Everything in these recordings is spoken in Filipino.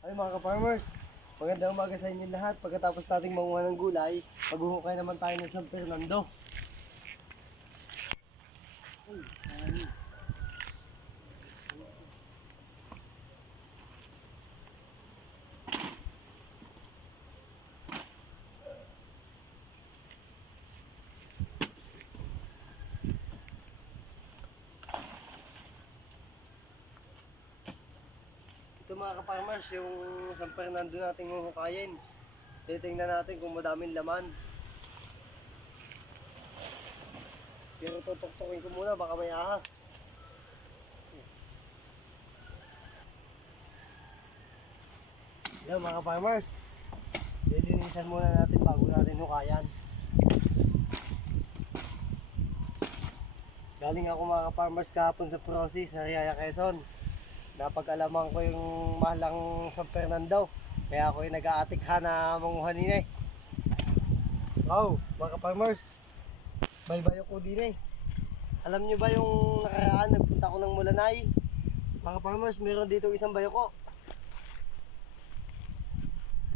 Ay mga ka-farmers, magandang umaga sa inyo lahat. Pagkatapos nating manguha ng gulay, maghuhukay naman tayo ng San Fernando. Ito mga ka-farmers, yung San Fernando nating huhukayin. Titingnan natin kung madaming laman. Pero tutok-tokin ko muna, baka may ahas. Yan mga ka-farmers, lilinisan muna natin bago natin hukayan. Galing ako mga ka-farmers kahapon sa Prosi, sa Riaya, Quezon. Napag-alaman ko yung mahlang San Fernando. Kaya ako yung nag-aatikha na manguha nila eh. Wow, mga ka-farmers, baybayo ko din eh. Alam nyo ba yung nakaraan, nagpunta ako ng Mulanay? Mga ka-farmers, meron dito isang bayoko.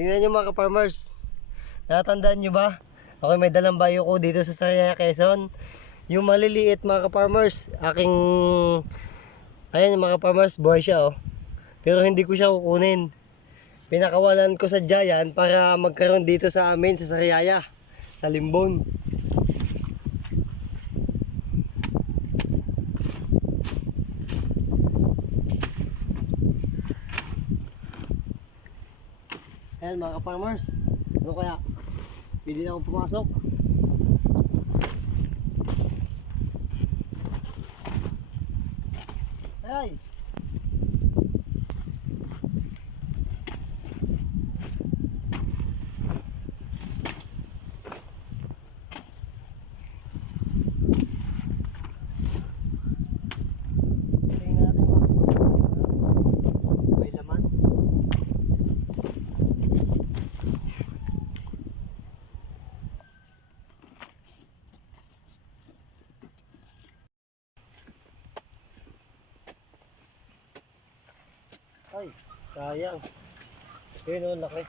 Tingnan nyo mga ka-farmers, nakatandaan nyo ba? Ako may dalang bayoko dito sa Sariaya, Quezon. Yung maliliit mga ka-farmers, ayan mga ka-farmers, buhay siya oh. Pero hindi ko siya kukunin. Pinakawalan ko sa Giant para magkaroon dito sa amin sa Sariaya, sa Limbon. Ayan mga ka-farmers, ano kaya? Pwede na akong pumasok. Ay! Tingnan natin mga ka-farmers, may laman. Ay, sayang. Yun o, laki.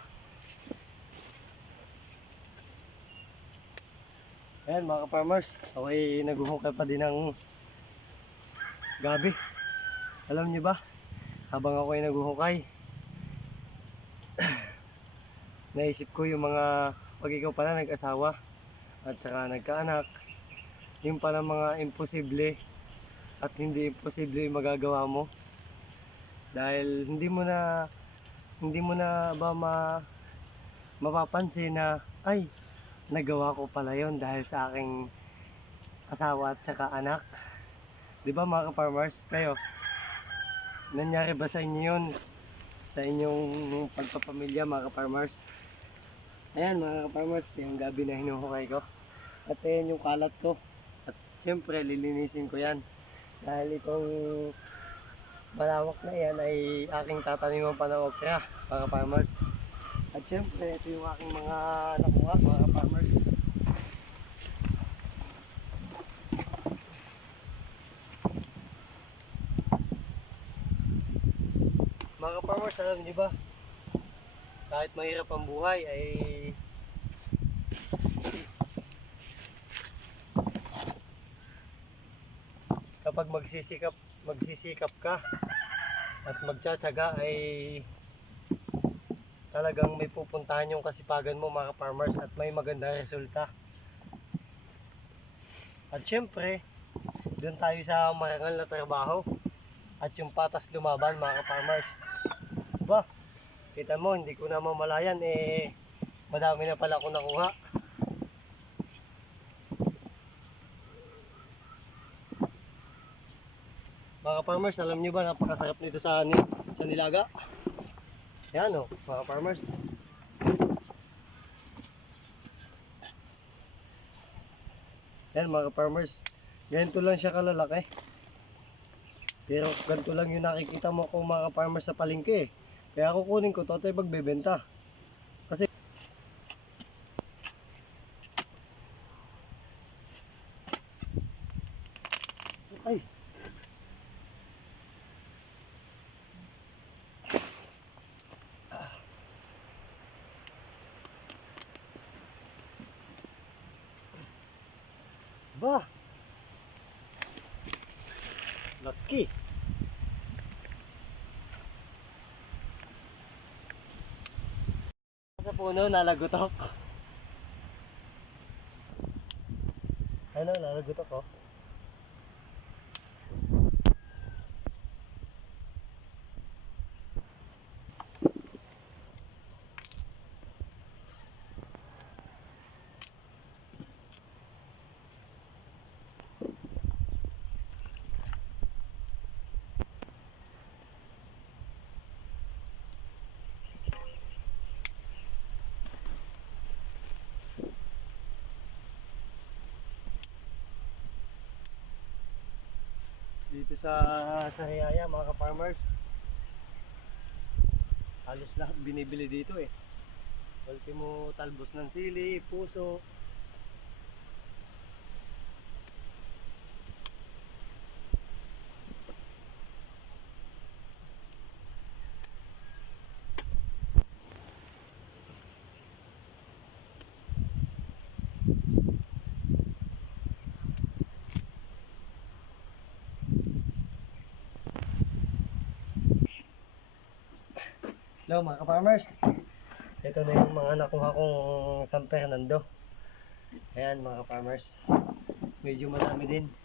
Ayan mga ka-farmers, ako'y naghuhukay pa din ng gabi. Alam niyo ba, habang ako'y naghuhukay, naisip ko yung mga pag ikaw pala nag-asawa at saka nagkaanak, yung pala mga imposible at hindi imposible yung magagawa mo. Dahil hindi mo na ba mapapansin na ay nagawa ko pala yon dahil sa aking asawa at saka anak. 'Di ba mga ka-farmers, kayo nangyari ba sa inyo yun sa inyong pagpapamilya mga ka-farmers? Ayan mga ka-farmers, yung gabi na hinuhukay ko. At ayan yung kalat ko. At syempre lilinisin ko yan. Dahil itong malawak na yan ay aking tataniman pa ng okra mga ka-farmers. At syempre ito yung aking mga nakuha mga ka-farmers. Mga ka-farmers, alam niyo ba? Kahit mahirap ang buhay ay kapag magsisikap ka at magtsatsaga ay talagang may pupuntahan yung kasipagan mo mga farmers at may magandang resulta. At syempre, doon tayo sa marangal na trabaho at yung patas lumaban mga farmers. Ba, kita mo hindi ko na mamalayan madami na pala akong nakuha. Mga farmers, alam nyo ba napakasarap nito sa nilaga? Yan o, mga farmers. Yan mga farmers, ganito lang siya kalalaki. Pero ganito lang yung nakikita mo kung mga farmers sa palengke. Kaya kukunin ko to at pagbebenta. Kasi ay Aba. Laki. Sa puno, nalagutok. Ano, nalagutok oh. Dito sa Sariaya mga ka-farmers, halos lahat binibili dito eh. Ultimo talbos ng sili, puso. Hello mga ka-farmers. Ito na yung mga nakuha kong San Fernando. Ayan mga ka-farmers. Medyo madami din.